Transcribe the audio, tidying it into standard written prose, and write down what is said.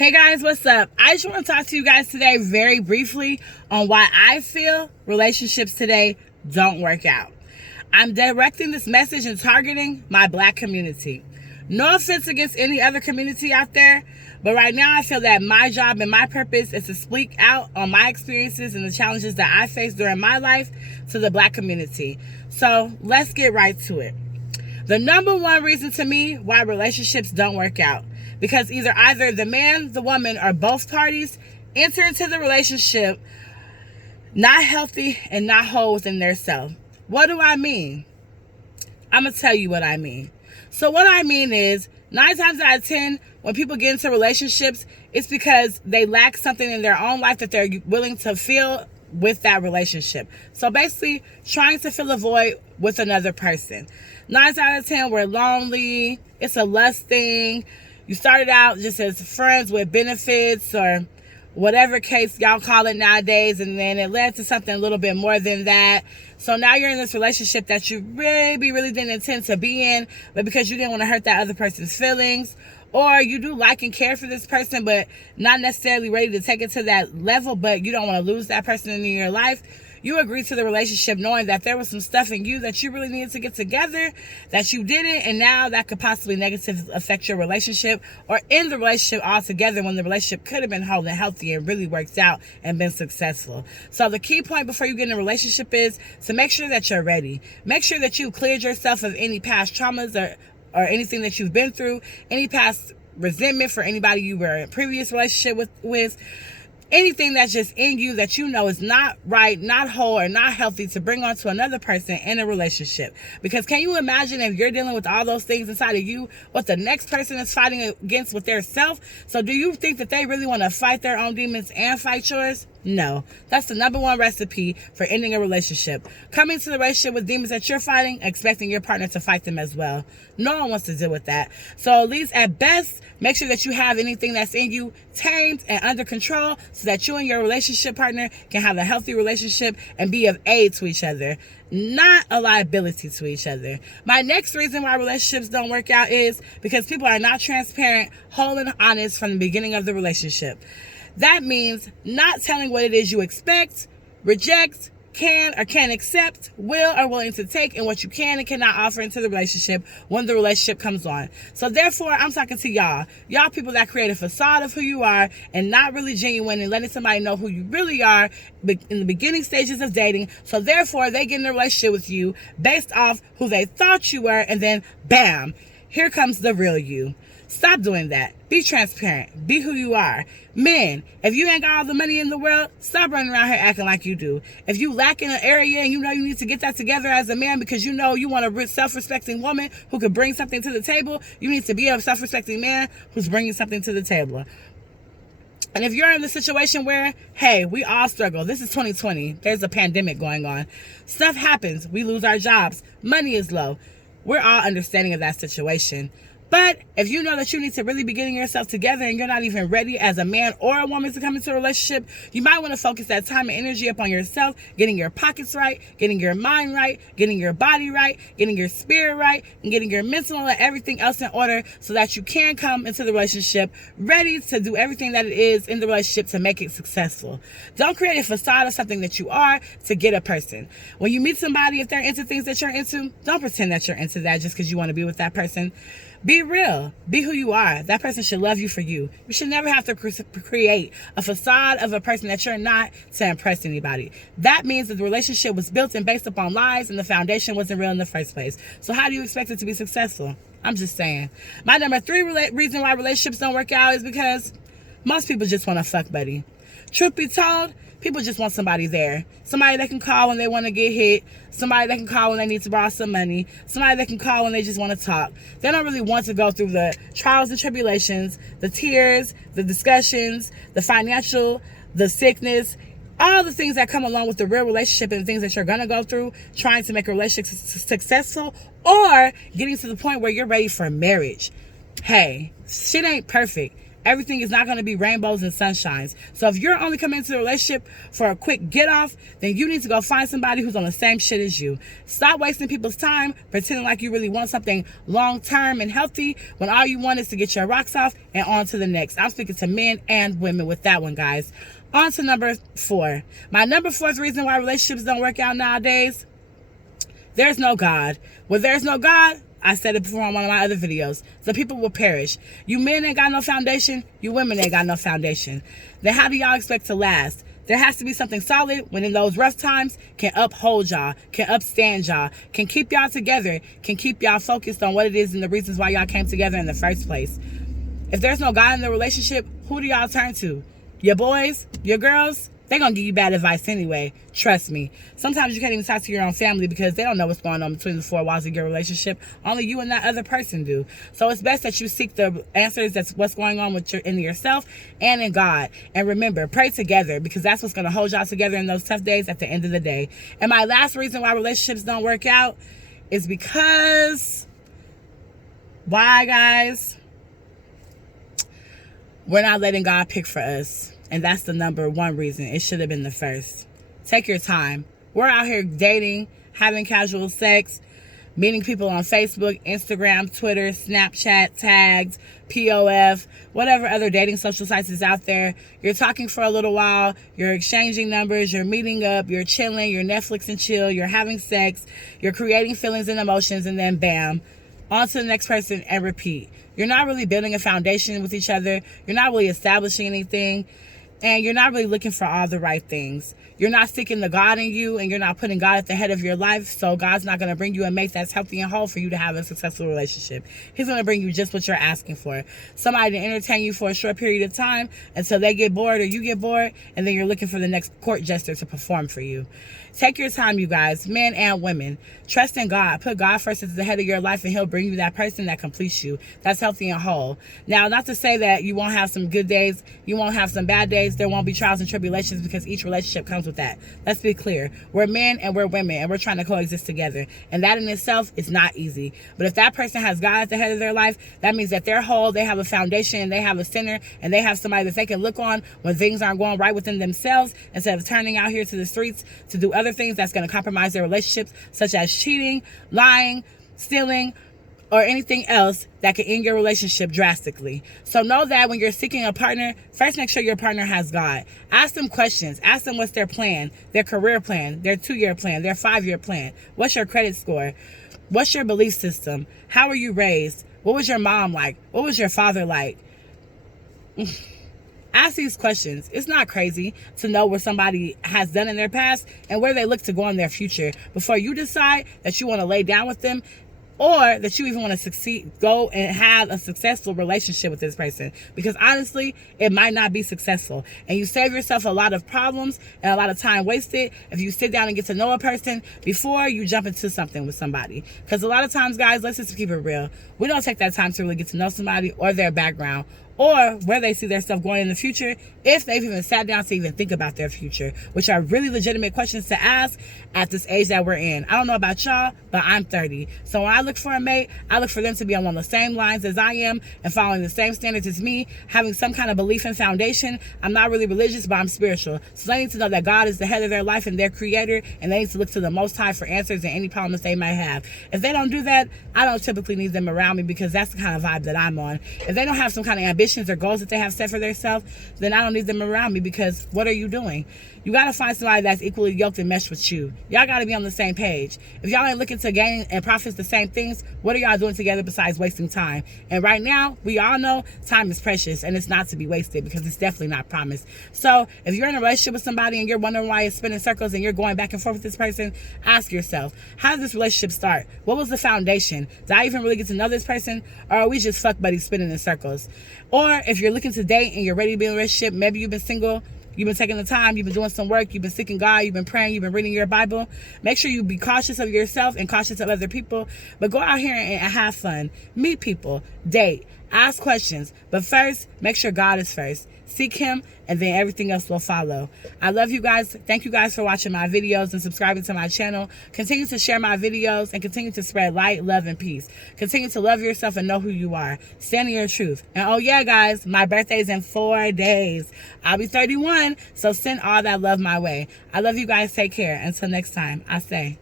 Hey guys, what's up? I just want to talk to you guys today very briefly on why I feel relationships today don't work out. I'm directing this message and targeting my Black community. No offense against any other community out there, but right now I feel that my job and my purpose is to speak out on my experiences and the challenges that I faced during my life to the Black community. So let's get right to it. The number one reason to me why relationships don't work out, because either the man, the woman, or both parties enter into the relationship not healthy and not whole within their self. What do I mean? I'm going to tell you what I mean. So what I mean is 9 times out of 10, when people get into relationships, it's because they lack something in their own life that they're willing to fill with that relationship. So basically trying to fill a void with another person. 9 out of 10, we're lonely. It's a lust thing. You started out just as friends with benefits or whatever case y'all call it nowadays, and then it led to something a little bit more than that. So now you're in this relationship that you really didn't intend to be in, but because you didn't want to hurt that other person's feelings, or you do like and care for this person, but not necessarily ready to take it to that level, but you don't want to lose that person in your life. You agreed to the relationship knowing that there was some stuff in you that you really needed to get together that you didn't, and now that could possibly negatively affect your relationship or end the relationship altogether when the relationship could have been whole and healthy and really worked out and been successful. So the key point before you get in a relationship is to make sure that you're ready. Make sure that you cleared yourself of any past traumas or anything that you've been through, any past resentment for anybody you were in a previous relationship with. Anything that's just in you that you know is not right, not whole, or not healthy to bring on to another person in a relationship. Because can you imagine if you're dealing with all those things inside of you, what the next person is fighting against with their self? So do you think that they really want to fight their own demons and fight yours? No. That's the number one recipe for ending a relationship. Coming to the relationship with demons that you're fighting, expecting your partner to fight them as well. No one wants to deal with that. So at least at best, make sure that you have anything that's in you tamed and under control so that you and your relationship partner can have a healthy relationship and be of aid to each other, not a liability to each other. My next reason why relationships don't work out is because people are not transparent, whole, and honest from the beginning of the relationship. That means not telling what it is you expect, reject, can or can't accept, will or willing to take, and what you can and cannot offer into the relationship when the relationship comes on. So therefore, I'm talking to y'all people that create a facade of who you are and not really genuine and letting somebody know who you really are in the beginning stages of dating. So therefore, they get in a relationship with you based off who they thought you were, and then bam, here comes the real you. Stop doing that. Be transparent. Be who you are. Men, if you ain't got all the money in the world, stop running around here acting like you do. If you lack in an area and you know you need to get that together as a man because you know you want a self-respecting woman who could bring something to the table, you need to be a self-respecting man who's bringing something to the table. And if you're in the situation where, hey, we all struggle. This is 2020. There's a pandemic going on. Stuff happens. We lose our jobs. Money is low. We're all understanding of that situation. But if you know that you need to really be getting yourself together and you're not even ready as a man or a woman to come into a relationship, you might want to focus that time and energy upon yourself, getting your pockets right, getting your mind right, getting your body right, getting your spirit right, and getting your mental and everything else in order so that you can come into the relationship ready to do everything that it is in the relationship to make it successful. Don't create a facade of something that you are to get a person. When you meet somebody, if they're into things that you're into, don't pretend that you're into that just because you want to be with that person. Be real. Be who you are. That person should love you for you. You should never have to create a facade of a person that you're not to impress anybody. That means that the relationship was built and based upon lies and the foundation wasn't real in the first place. So how do you expect it to be successful? I'm just saying. My number 3 reason why relationships don't work out is because most people just want a fuck buddy. Truth be told, people just want somebody there. Somebody that can call when they want to get hit. Somebody that can call when they need to borrow some money. Somebody that can call when they just want to talk. They don't really want to go through the trials and tribulations, the tears, the discussions, the financial, the sickness, all the things that come along with the real relationship and things that you're going to go through trying to make a relationship successful or getting to the point where you're ready for marriage. Hey, shit ain't perfect. Everything is not going to be rainbows and sunshines. So if you're only coming into a relationship for a quick get off, then you need to go find somebody who's on the same shit as you. Stop wasting people's time pretending like you really want something long term and healthy when all you want is to get your rocks off and on to the next. I'm speaking to men and women with that one, guys. On to number 4. My number 4th reason why relationships don't work out nowadays: there's no God. When there's no God, I said it before on one of my other videos, so people will perish. You men ain't got no foundation. You women ain't got no foundation. Then how do y'all expect to last? There has to be something solid when in those rough times can uphold y'all, can upstand y'all, can keep y'all together, can keep y'all focused on what it is and the reasons why y'all came together in the first place. If there's no God in the relationship, who do y'all turn to? Your boys? Your girls? They're going to give you bad advice anyway. Trust me. Sometimes you can't even talk to your own family because they don't know what's going on between the 4 walls of your relationship. Only you and that other person do. So it's best that you seek the answers that's what's going on in yourself and in God. And remember, pray together, because that's what's going to hold y'all together in those tough days at the end of the day. And my last reason why relationships don't work out is because, why, guys? We're not letting God pick for us. And that's the number 1 reason. It should have been the first. Take your time. We're out here dating, having casual sex, meeting people on Facebook, Instagram, Twitter, Snapchat, Tagged, POF, whatever other dating social sites is out there. You're talking for a little while. You're exchanging numbers. You're meeting up. You're chilling. You're Netflix and chill. You're having sex. You're creating feelings and emotions. And then bam, on to the next person and repeat. You're not really building a foundation with each other. You're not really establishing anything. And you're not really looking for all the right things. You're not seeking the God in you, and you're not putting God at the head of your life. So God's not going to bring you a mate that's healthy and whole for you to have a successful relationship. He's going to bring you just what you're asking for. Somebody to entertain you for a short period of time until they get bored or you get bored, and then you're looking for the next court jester to perform for you. Take your time, you guys, men and women. Trust in God. Put God first at the head of your life, and he'll bring you that person that completes you, that's healthy and whole. Now, not to say that you won't have some good days, you won't have some bad days, there won't be trials and tribulations, because each relationship comes with that. Let's be clear. We're men and we're women, and we're trying to coexist together. And that in itself is not easy. But if that person has God at the head of their life, that means that they're whole, they have a foundation, they have a center, and they have somebody that they can look on when things aren't going right within themselves, instead of turning out here to the streets to do other things that's going to compromise their relationships, such as cheating, lying, stealing, or anything else that can end your relationship drastically. So know that when you're seeking a partner, first make sure your partner has God. Ask them questions. Ask them what's their plan, their career plan, their 2-year plan, their 5-year plan. What's your credit score? What's your belief system? How were you raised? What was your mom like? What was your father like? Ask these questions. It's not crazy to know what somebody has done in their past and where they look to go in their future before you decide that you want to lay down with them, or that you even want to succeed, go and have a successful relationship with this person. Because honestly, it might not be successful. And you save yourself a lot of problems and a lot of time wasted if you sit down and get to know a person before you jump into something with somebody. Because a lot of times, guys, let's just keep it real. We don't take that time to really get to know somebody or their background, or where they see their stuff going in the future, if they've even sat down to even think about their future, which are really legitimate questions to ask at this age that we're in. I don't know about y'all, but I'm 30. So when I look for a mate, I look for them to be on the same lines as I am and following the same standards as me, having some kind of belief and foundation. I'm not really religious, but I'm spiritual. So they need to know that God is the head of their life and their creator, and they need to look to the Most High for answers and any problems they might have. If they don't do that, I don't typically need them around me, because that's the kind of vibe that I'm on. If they don't have some kind of ambition or goals that they have set for themselves, then I don't need them around me, because what are you doing? You got to find somebody that's equally yoked and meshed with you. Y'all got to be on the same page. If y'all ain't looking to gain and profit the same things, what are y'all doing together besides wasting time? And right now, we all know time is precious, and it's not to be wasted, because it's definitely not promised. So if you're in a relationship with somebody and you're wondering why it's spinning circles and you're going back and forth with this person, ask yourself, how did this relationship start? What was the foundation? Did I even really get to know this person? Or are we just fuck buddies spinning in circles? Or if you're looking to date and you're ready to be in a relationship, maybe you've been single, you've been taking the time, you've been doing some work, you've been seeking God, you've been praying, you've been reading your Bible. Make sure you be cautious of yourself and cautious of other people, but go out here and have fun. Meet people, date, ask questions, but first, make sure God is first. Seek him, and then everything else will follow. I love you guys. Thank you guys for watching my videos and subscribing to my channel. Continue to share my videos and continue to spread light, love, and peace. Continue to love yourself and know who you are. Stand in your truth. And oh yeah, guys, my birthday is in 4 days. I'll be 31, so send all that love my way. I love you guys. Take care. Until next time, I say.